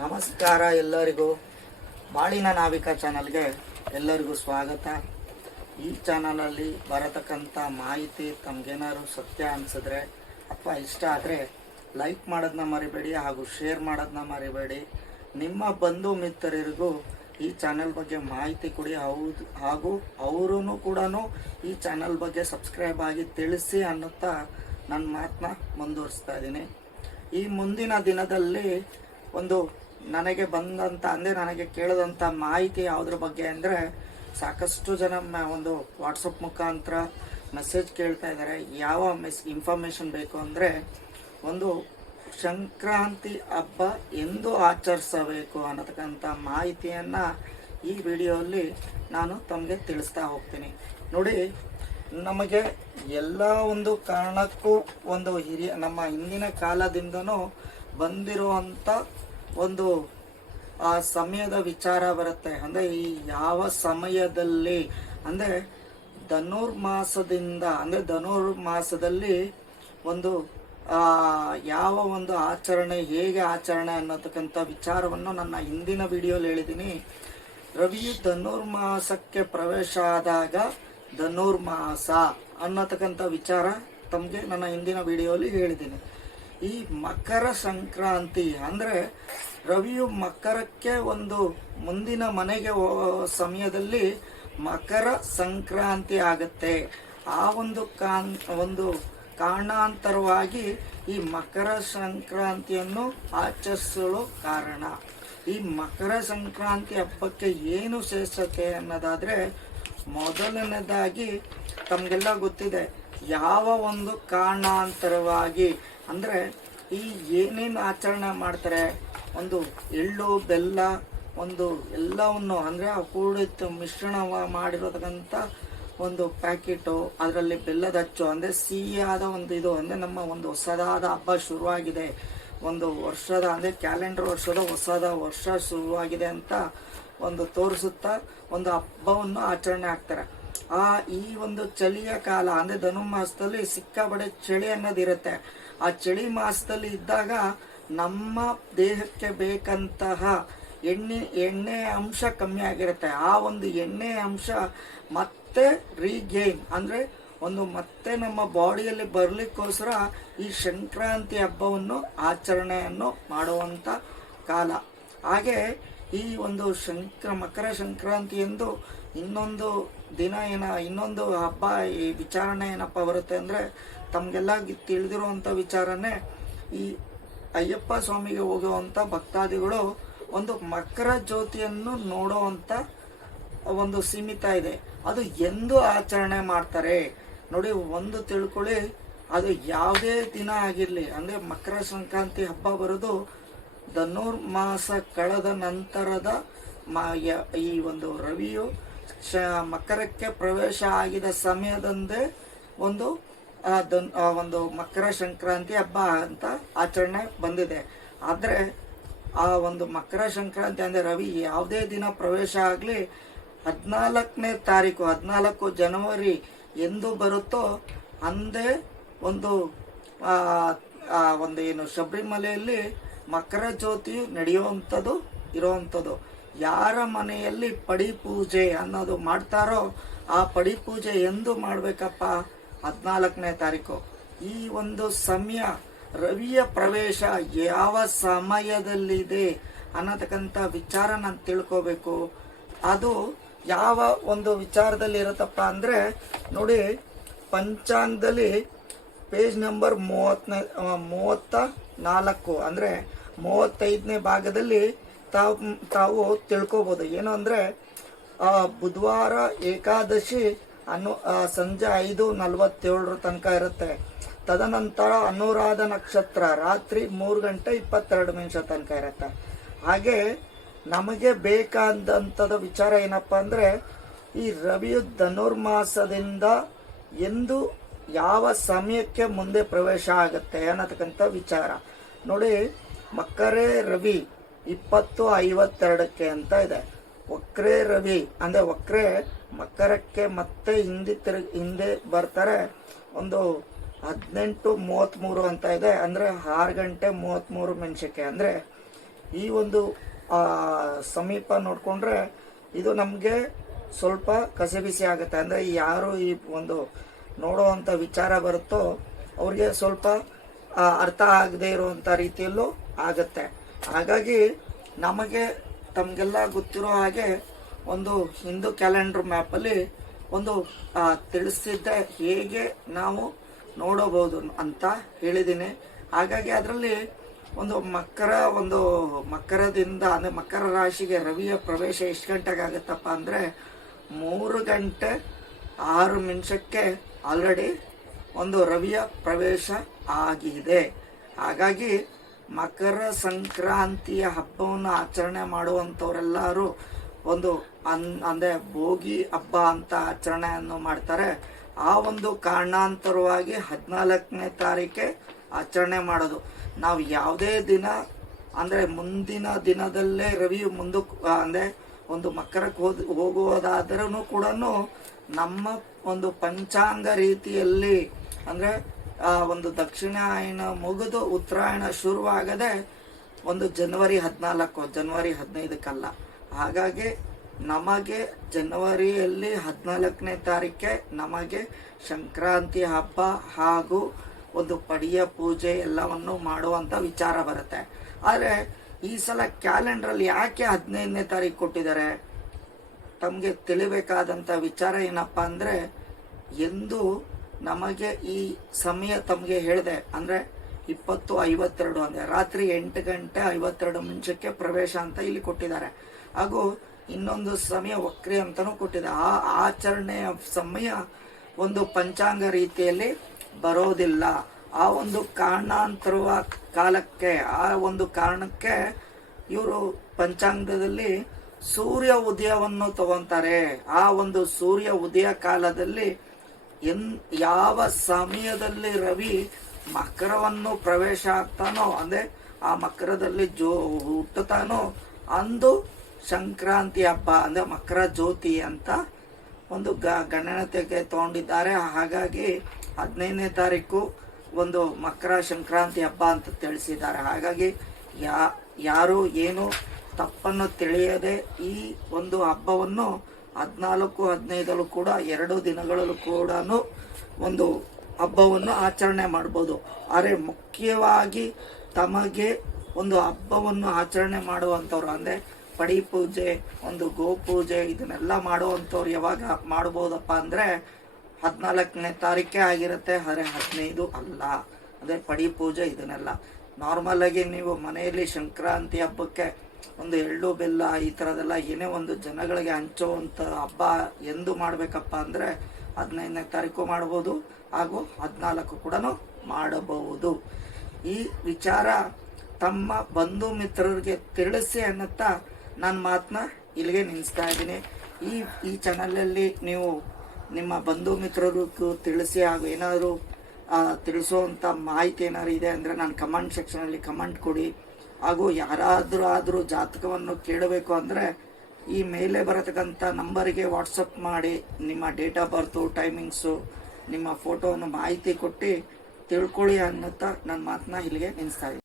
ನಮಸ್ಕಾರ ಎಲ್ಲರಿಗೂ. ಬಾಳಿನ ನಾವಿಕ ಚಾನಲ್ಗೆ ಎಲ್ಲರಿಗೂ ಸ್ವಾಗತ. ಈ ಚಾನಲಲ್ಲಿ ಬರತಕ್ಕಂಥ ಮಾಹಿತಿ ತಮಗೇನಾದ್ರು ಸತ್ಯ ಅನಿಸಿದ್ರೆ ಅಥವಾ ಇಷ್ಟ ಆದರೆ ಲೈಕ್ ಮಾಡೋದನ್ನ ಮರಿಬೇಡಿ ಹಾಗೂ ಶೇರ್ ಮಾಡೋದನ್ನ ಮರಿಬೇಡಿ. ನಿಮ್ಮ ಬಂಧು ಮಿತ್ರರಿಗೂ ಈ ಚಾನಲ್ ಬಗ್ಗೆ ಮಾಹಿತಿ ಕೊಡಿ. ಹೌದು, ಹಾಗೂ ಅವರೂ ಕೂಡ ಈ ಚಾನಲ್ ಬಗ್ಗೆ ಸಬ್ಸ್ಕ್ರೈಬ್ ಆಗಿ ತಿಳಿಸಿ ಅನ್ನುತ್ತಾ ನನ್ನ ಮಾತನ್ನ ಮುಂದುವರಿಸ್ತಾ ಇದ್ದೀನಿ. ಈ ಮುಂದಿನ ದಿನದಲ್ಲಿ ಒಂದು ನನಗೆ ಬಂದಂತ, ಅಂದರೆ ನನಗೆ ಕೇಳಿದಂಥ ಮಾಹಿತಿ ಯಾವುದ್ರ ಬಗ್ಗೆ ಅಂದರೆ ಸಾಕಷ್ಟು ಜನ ಒಂದು ವಾಟ್ಸಪ್ ಮುಖಾಂತರ ಮೆಸೇಜ್ ಕೇಳ್ತಾ ಇದ್ದಾರೆ ಯಾವ ಮೆಸ್ ಇನ್ಫಾರ್ಮೇಷನ್ ಬೇಕು ಅಂದರೆ ಒಂದು ಸಂಕ್ರಾಂತಿ ಹಬ್ಬ ಎಂದು ಆಚರಿಸಬೇಕು ಅನ್ನತಕ್ಕಂಥ ಮಾಹಿತಿಯನ್ನು ಈ ವಿಡಿಯೋಲ್ಲಿ ನಾನು ತಮಗೆ ತಿಳಿಸ್ತಾ ಹೋಗ್ತೀನಿ. ನೋಡಿ, ನಮಗೆ ಎಲ್ಲ ಒಂದು ಕಾರಣಕ್ಕೂ ಒಂದು ಹಿರಿಯ, ನಮ್ಮ ಹಿಂದಿನ ಕಾಲದಿಂದನೂ ಬಂದಿರುವಂಥ ಒಂದು, ಆ ಸಮಯದ ವಿಚಾರ ಬರುತ್ತೆ. ಅಂದರೆ ಈ ಯಾವ ಸಮಯದಲ್ಲಿ, ಅಂದರೆ ಧನುರ್ಮಾಸದಿಂದ, ಅಂದರೆ ಧನುರ್ಮಾಸದಲ್ಲಿ ಒಂದು ಯಾವ ಒಂದು ಆಚರಣೆ, ಹೇಗೆ ಆಚರಣೆ ಅನ್ನತಕ್ಕಂಥ ವಿಚಾರವನ್ನು ನನ್ನ ಹಿಂದಿನ ವಿಡಿಯೋಲಿ ಹೇಳಿದ್ದೀನಿ. ರವಿಯು ಧನುರ್ಮಾಸಕ್ಕೆ ಪ್ರವೇಶ ಆದಾಗ ಧನುರ್ಮಾಸ ಅನ್ನತಕ್ಕಂಥ ವಿಚಾರ ತಮಗೆ ನನ್ನ ಹಿಂದಿನ ವಿಡಿಯೋಲಿ ಹೇಳಿದ್ದೀನಿ. ಈ ಮಕರ ಸಂಕ್ರಾಂತಿ ಅಂದರೆ ರವಿಯು ಮಕರಕ್ಕೆ ಒಂದು ಮುಂದಿನ ಮನೆಗೆ ಸಮಯದಲ್ಲಿ ಮಕರ ಸಂಕ್ರಾಂತಿ ಆಗುತ್ತೆ. ಆ ಒಂದು ಕಾನ್, ಒಂದು ಕಾರಣಾಂತರವಾಗಿ ಈ ಮಕರ ಸಂಕ್ರಾಂತಿಯನ್ನು ಆಚರಿಸಲು ಕಾರಣ. ಈ ಮಕರ ಸಂಕ್ರಾಂತಿ ಹಬ್ಬಕ್ಕೆ ಏನು ಶ್ರೇಷ್ಠತೆ ಅನ್ನೋದಾದರೆ ಮೊದಲನೇದಾಗಿ ತಮಗೆಲ್ಲ ಗೊತ್ತಿದೆ. ಯಾವ ಒಂದು ಕಾರಣಾಂತರವಾಗಿ ಅಂದರೆ ಈ ಏನೇನು ಆಚರಣೆ ಮಾಡ್ತಾರೆ, ಒಂದು ಎಳ್ಳು, ಬೆಲ್ಲ, ಒಂದು ಎಲ್ಲವನ್ನು ಅಂದರೆ ಆ ಕೂಡಿತ್ತು ಮಿಶ್ರಣ ಮಾಡಿರೋದಕ್ಕಂಥ ಒಂದು ಪ್ಯಾಕೆಟು, ಅದರಲ್ಲಿ ಬೆಲ್ಲದ ಹಚ್ಚು ಅಂದರೆ ಸಿಹಿಯಾದ ಒಂದು ಇದು, ಅಂದರೆ ನಮ್ಮ ಒಂದು ಹೊಸದಾದ ಹಬ್ಬ ಶುರುವಾಗಿದೆ. ಒಂದು ವರ್ಷದ, ಅಂದರೆ ಕ್ಯಾಲೆಂಡರ್ ವರ್ಷದ ಹೊಸದ ವರ್ಷ ಶುರುವಾಗಿದೆ ಅಂತ ಒಂದು ತೋರಿಸುತ್ತಾ ಒಂದು ಹಬ್ಬವನ್ನು ಆಚರಣೆ ಆಗ್ತಾರೆ. ಆ ಈ ಒಂದು ಚಳಿಯ ಕಾಲ, ಅಂದರೆ ಧನು ಮಾಸದಲ್ಲಿ ಸಿಕ್ಕಾಬಡೆ ಚಳಿ ಅನ್ನೋದಿರುತ್ತೆ. ಆ ಚಳಿ ಮಾಸದಲ್ಲಿ ಇದ್ದಾಗ ನಮ್ಮ ದೇಹಕ್ಕೆ ಬೇಕಂತಹ ಎಣ್ಣೆ ಎಣ್ಣೆ ಅಂಶ ಕಮ್ಮಿ ಆಗಿರುತ್ತೆ. ಆ ಒಂದು ಎಣ್ಣೆ ಅಂಶ ಮತ್ತೆ ರೀಗೇನ್ ಅಂದರೆ ಒಂದು ಮತ್ತೆ ನಮ್ಮ ಬಾಡಿಯಲ್ಲಿ ಬರಲಿಕ್ಕೋಸ್ಕರ ಈ ಸಂಕ್ರಾಂತಿ ಹಬ್ಬವನ್ನು, ಆಚರಣೆಯನ್ನು ಮಾಡುವಂಥ ಕಾಲ. ಹಾಗೆ ಈ ಒಂದು ಶಂಕ್ರ, ಮಕರ ಸಂಕ್ರಾಂತಿ ಎಂದು ಇನ್ನೊಂದು ದಿನ ಏನ ಇನ್ನೊಂದು ಹಬ್ಬ ಈ ವಿಚಾರಣೆ ಏನಪ್ಪ ಬರುತ್ತೆ ಅಂದರೆ ತಮಗೆಲ್ಲ ತಿಳಿದಿರುವಂಥ ವಿಚಾರನೇ ಈ ಅಯ್ಯಪ್ಪ ಸ್ವಾಮಿಗೆ ಹೋಗುವಂಥ ಭಕ್ತಾದಿಗಳು ಒಂದು ಮಕರ ಜ್ಯೋತಿಯನ್ನು ನೋಡುವಂಥ ಒಂದು ಸೀಮಿತ ಇದೆ. ಅದು ಎಂದು ಆಚರಣೆ ಮಾಡ್ತಾರೆ? ನೋಡಿ, ಒಂದು ತಿಳ್ಕೊಳ್ಳಿ, ಅದು ಯಾವುದೇ ದಿನ ಆಗಿರಲಿ, ಅಂದರೆ ಮಕರ ಸಂಕ್ರಾಂತಿ ಹಬ್ಬ ಬರೋದು ಧನುರ್ಮಾಸ ಕಳೆದ ನಂತರದ ಮ ಈ ಒಂದು ರವಿಯು ಶ ಮಕರಕ್ಕೆ ಪ್ರವೇಶ ಆಗಿದ ಸಮಯದಂದೇ ಒಂದು ಒಂದು ಮಕರ ಸಂಕ್ರಾಂತಿ ಹಬ್ಬ ಅಂತ ಆಚರಣೆ ಬಂದಿದೆ. ಆದರೆ ಆ ಒಂದು ಮಕರ ಸಂಕ್ರಾಂತಿ ಅಂದರೆ ರವಿ ಯಾವುದೇ ದಿನ ಪ್ರವೇಶ ಆಗಲಿ ಹದಿನಾಲ್ಕನೇ ತಾರೀಕು, ಹದಿನಾಲ್ಕು ಜನವರಿ ಎಂದು ಬರುತ್ತೋ ಅಂದೇ ಒಂದು ಒಂದು ಏನು ಶಬರಿಮಲೆಯಲ್ಲಿ ಮಕರ ಜ್ಯೋತಿಯು ನಡೆಯುವಂಥದ್ದು, ಇರುವಂಥದ್ದು. ಯಾರ ಮನೆಯಲ್ಲಿ ಪಡಿ ಪೂಜೆ ಅನ್ನೋದು ಮಾಡ್ತಾರೋ ಆ ಪಡಿ ಪೂಜೆ ಎಂದು ಮಾಡಬೇಕಪ್ಪ ಹದಿನಾಲ್ಕನೇ ತಾರೀಕು. ಈ ಒಂದು ಸಮಯ ರವಿಯ ಪ್ರವೇಶ ಯಾವ ಸಮಯದಲ್ಲಿದೆ ಅನ್ನತಕ್ಕಂಥ ವಿಚಾರ ನಾನು ತಿಳ್ಕೋಬೇಕು. ಅದು ಯಾವ ಒಂದು ವಿಚಾರದಲ್ಲಿ ಇರುತ್ತಪ್ಪ ಅಂದರೆ ನೋಡಿ ಪಂಚಾಂಗದಲ್ಲಿ ಪೇಜ್ ನಂಬರ್ ಮೂವತ್ತನೇ, ಮೂವತ್ತ ನಾಲ್ಕು ಅಂದರೆ ಮೂವತ್ತೈದನೇ ಭಾಗದಲ್ಲಿ ತಾವು ತಾವು ತಿಳ್ಕೊಬೋದು. ಏನು ಅಂದರೆ ಬುಧವಾರ ಏಕಾದಶಿ ಅನ್ನು ಸಂಜೆ ಐದು ನಲವತ್ತೇಳರ ತನಕ ಇರುತ್ತೆ. ತದನಂತರ ಅನುರಾಧ ನಕ್ಷತ್ರ ರಾತ್ರಿ ಮೂರು ಗಂಟೆ ಇಪ್ಪತ್ತೆರಡು ನಿಮಿಷ ತನಕ ಇರುತ್ತೆ. ಹಾಗೆ ನಮಗೆ ಬೇಕಾದಂಥದ ವಿಚಾರ ಏನಪ್ಪ ಅಂದರೆ, ಈ ರವಿಯು ಧನುರ್ಮಾಸದಿಂದ ಎಂದು ಯಾವ ಸಮಯಕ್ಕೆ ಮುಂದೆ ಪ್ರವೇಶ ಆಗುತ್ತೆ ಅನ್ನತಕ್ಕಂಥ ವಿಚಾರ. ನೋಡಿ, ಮಕರೇ ರವಿ ಇಪ್ಪತ್ತು ಐವತ್ತೆರಡಕ್ಕೆ ಅಂತ ಇದೆ. ವಕ್ರೆ ರವಿ, ಅಂದರೆ ವಕ್ರೆ ಮಕರಕ್ಕೆ ಮತ್ತೆ ಹಿಂದೆ ತಿರುಗಿ, ಹಿಂದೆ ಬರ್ತಾರೆ. ಒಂದು ಹದಿನೆಂಟು ಮೂವತ್ತ್ಮೂರು ಅಂತ ಇದೆ. ಅಂದರೆ ಆರು ಗಂಟೆ ಮೂವತ್ತ್ಮೂರು ನಿಮಿಷಕ್ಕೆ. ಅಂದರೆ ಈ ಒಂದು ಸಮೀಪ ನೋಡಿಕೊಂಡ್ರೆ ಇದು ನಮಗೆ ಸ್ವಲ್ಪ ಕಸಿಬಿಸಿ ಆಗುತ್ತೆ. ಅಂದರೆ ಯಾರು ಈ ಒಂದು ನೋಡುವಂಥ ವಿಚಾರ ಬರುತ್ತೋ ಅವ್ರಿಗೆ ಸ್ವಲ್ಪ ಅರ್ಥ ಆಗದೆ ಇರುವಂಥ ರೀತಿಯಲ್ಲೂ ಆಗುತ್ತೆ. ಹಾಗಾಗಿ ನಮಗೆ ತಮಗೆಲ್ಲ ಗೊತ್ತಿರೋ ಹಾಗೆ ಒಂದು ಹಿಂದೂ ಕ್ಯಾಲೆಂಡರ್ ಮ್ಯಾಪಲ್ಲಿ ಒಂದು ತಿಳಿಸಿದ್ದ ಹೇಗೆ ನಾವು ನೋಡಬಹುದು ಅಂತ ಹೇಳಿದ್ದೀನಿ. ಹಾಗಾಗಿ ಅದರಲ್ಲಿ ಒಂದು ಮಕರ, ಒಂದು ಮಕರದಿಂದ, ಅಂದರೆ ಮಕರ ರಾಶಿಗೆ ರವಿಯ ಪ್ರವೇಶ ಎಷ್ಟು ಗಂಟೆಗೆ ಆಗುತ್ತಪ್ಪ ಅಂದರೆ ಮೂರು ಗಂಟೆ ಆರು ನಿಮಿಷಕ್ಕೆ ಆಲ್ರೆಡಿ ಒಂದು ರವಿಯ ಪ್ರವೇಶ ಆಗಿದೆ. ಹಾಗಾಗಿ ಮಕರ ಸಂಕ್ರಾಂತಿಯ ಹಬ್ಬವನ್ನು ಆಚರಣೆ ಮಾಡುವಂಥವರೆಲ್ಲರೂ ಒಂದು ಅನ್, ಅಂದರೆ ಭೋಗಿ ಹಬ್ಬ ಅಂತ ಆಚರಣೆಯನ್ನು ಮಾಡ್ತಾರೆ. ಆ ಒಂದು ಕಾರಣಾಂತರವಾಗಿ ಹದಿನಾಲ್ಕನೇ ತಾರೀಕೆ ಆಚರಣೆ ಮಾಡೋದು. ನಾವು ಯಾವುದೇ ದಿನ, ಅಂದರೆ ಮುಂದಿನ ದಿನದಲ್ಲೇ ರವಿ ಮುಂದಕ್ಕೆ ಅಂದರೆ ಒಂದು ಮಕರಕ್ಕೆ ಹೋದ ಹೋಗುವುದಾದರೂ ಕೂಡ ನಮ್ಮ ಒಂದು ಪಂಚಾಂಗ ರೀತಿಯಲ್ಲಿ, ಅಂದರೆ ಒಂದು ದಕ್ಷಿಣಾಯನ ಮುಗಿದು ಉತ್ತರಾಯಣ ಶುರುವಾಗದೆ ಒಂದು ಜನವರಿ ಹದಿನಾಲ್ಕು, ಜನವರಿ ಹದಿನೈದಕ್ಕಲ್ಲ. ಹಾಗಾಗಿ ನಮಗೆ ಜನವರಿಯಲ್ಲಿ ಹದಿನಾಲ್ಕನೇ ತಾರೀಕೆ ನಮಗೆ ಸಂಕ್ರಾಂತಿ ಹಬ್ಬ ಹಾಗೂ ಒಂದು ಪಡಿಯ ಪೂಜೆ ಎಲ್ಲವನ್ನು ಮಾಡುವಂಥ ವಿಚಾರ ಬರುತ್ತೆ. ಆದರೆ ಈ ಸಲ ಕ್ಯಾಲೆಂಡ್ರಲ್ಲಿ ಯಾಕೆ ಹದಿನೈದನೇ ತಾರೀಕು ಕೊಟ್ಟಿದ್ದಾರೆ? ತಮಗೆ ತಿಳಿಬೇಕಾದಂಥ ವಿಚಾರ ಏನಪ್ಪ ಅಂದರೆ, ಎಂದು ನಮಗೆ ಈ ಸಮಯ ತಮಗೆ ಹೇಳಿದೆ, ಅಂದರೆ ಇಪ್ಪತ್ತು ಐವತ್ತೆರಡು ಅಂದರೆ ರಾತ್ರಿ ಎಂಟು ಗಂಟೆ ಐವತ್ತೆರಡು ಮುಂಚಕ್ಕೆ ಪ್ರವೇಶ ಅಂತ ಇಲ್ಲಿ ಕೊಟ್ಟಿದ್ದಾರೆ. ಹಾಗೂ ಇನ್ನೊಂದು ಸಮಯ ವಕ್ರಿ ಅಂತಲೂ ಕೊಟ್ಟಿದೆ. ಆ ಆಚರಣೆಯ ಸಮಯ ಒಂದು ಪಂಚಾಂಗ ರೀತಿಯಲ್ಲಿ ಬರೋದಿಲ್ಲ. ಆ ಒಂದು ಕಾರಣಾಂತರುವ ಕಾಲಕ್ಕೆ, ಆ ಒಂದು ಕಾರಣಕ್ಕೆ ಇವರು ಪಂಚಾಂಗದಲ್ಲಿ ಸೂರ್ಯ ಉದಯವನ್ನು ತಗೊಂತಾರೆ. ಆ ಒಂದು ಸೂರ್ಯ ಉದಯ ಕಾಲದಲ್ಲಿ ಎನ್ ಯಾವ ಸಮಯದಲ್ಲಿ ರವಿ ಮಕರವನ್ನು ಪ್ರವೇಶ ಆಗ್ತಾನೋ, ಅಂದ್ರೆ ಆ ಮಕರದಲ್ಲಿ ಜೋ ಹುಟ್ಟುತ್ತಾನೋ, ಅಂದು ಸಂಕ್ರಾಂತಿ ಹಬ್ಬ, ಅಂದ್ರೆ ಮಕರ ಜ್ಯೋತಿ ಅಂತ ಒಂದು ಗ ಗಣನತೆಗೆ ತಗೊಂಡಿದ್ದಾರೆ. ಹಾಗಾಗಿ ಹದಿನೈದನೇ ತಾರೀಕು ಒಂದು ಮಕರ ಸಂಕ್ರಾಂತಿ ಹಬ್ಬ ಅಂತ ತಿಳಿಸಿದ್ದಾರೆ. ಹಾಗಾಗಿ ಯಾ ಯಾರು ಏನು ತಪ್ಪನ್ನು ತಿಳಿಯದೆ ಈ ಒಂದು ಹಬ್ಬವನ್ನು ಹದಿನಾಲ್ಕು, ಹದಿನೈದಲ್ಲೂ ಕೂಡ ಎರಡು ದಿನಗಳಲ್ಲೂ ಕೂಡ ಒಂದು ಹಬ್ಬವನ್ನು ಆಚರಣೆ ಮಾಡ್ಬೋದು. ಆದರೆ ಮುಖ್ಯವಾಗಿ ತಮಗೆ ಒಂದು ಹಬ್ಬವನ್ನು ಆಚರಣೆ ಮಾಡುವಂಥವ್ರು, ಅಂದರೆ ಪಡಿ ಪೂಜೆ, ಒಂದು ಗೋ ಪೂಜೆ ಇದನ್ನೆಲ್ಲ ಮಾಡುವಂಥವ್ರು ಯಾವಾಗ ಮಾಡ್ಬೋದಪ್ಪ ಅಂದರೆ ಹದಿನಾಲ್ಕನೇ ತಾರೀಕೆ ಆಗಿರುತ್ತೆ. ಆದರೆ ಹದಿನೈದು ಅಲ್ಲ. ಅದೇ ಪಡಿ ಪೂಜೆ, ಇದನ್ನೆಲ್ಲ. ನಾರ್ಮಲ್ ಆಗಿ ನೀವು ಮನೆಯಲ್ಲಿ ಸಂಕ್ರಾಂತಿ ಹಬ್ಬಕ್ಕೆ ಒಂದು ಎಳ್ಳು, ಬೆಲ್ಲ ಈ ಥರದೆಲ್ಲ ಏನೇ ಒಂದು ಜನಗಳಿಗೆ ಹಂಚುವಂಥ ಹಬ್ಬ ಎಂದು ಮಾಡಬೇಕಪ್ಪ ಅಂದರೆ ಹದಿನೈದನೇ ತಾರೀಕು ಮಾಡ್ಬೋದು ಹಾಗೂ ಹದಿನಾಲ್ಕು ಕೂಡ ಮಾಡಬಹುದು. ಈ ವಿಚಾರ ತಮ್ಮ ಬಂಧು ಮಿತ್ರರಿಗೆ ತಿಳಿಸಿ ಅನ್ನುತ್ತಾ ನನ್ನ ಮಾತನ್ನ ಇಲ್ಲಿಗೆ ನಿಲ್ಲಿಸ್ತಾ ಇದ್ದೀನಿ. ಈ ಈ ಚಾನಲಲ್ಲಿ ನೀವು ನಿಮ್ಮ ಬಂಧು ಮಿತ್ರರಿಗೂ ತಿಳಿಸಿ ಹಾಗೂ ಏನಾದರೂ ತಿಳಿಸುವಂಥ ಮಾಹಿತಿ ಏನಾದ್ರು ಇದೆ ಅಂದರೆ ನಾನು ಕಮೆಂಟ್ ಸೆಕ್ಷನಲ್ಲಿ ಕಮೆಂಟ್ ಕೊಡಿ. ಹಾಗೂ ಯಾರಾದರೂ ಆದರೂ ಜಾತಕವನ್ನು ಕೇಳಬೇಕು ಅಂದರೆ ಈ ಮೇಲೆ ಬರತಕ್ಕಂಥ ನಂಬರಿಗೆ ವಾಟ್ಸಪ್ ಮಾಡಿ, ನಿಮ್ಮ ಡೇಟ್ ಆಫ್ ಬರ್ತು, ಟೈಮಿಂಗ್ಸು, ನಿಮ್ಮ ಫೋಟೋವನ್ನು ಮಾಹಿತಿ ಕೊಟ್ಟು ತಿಳ್ಕೊಳ್ಳಿ ಅನ್ನುತ್ತಾ ನನ್ನ ಮಾತನ್ನ ಇಲ್ಲಿಗೆ ನಿಲ್ಲಿಸ್ತಾ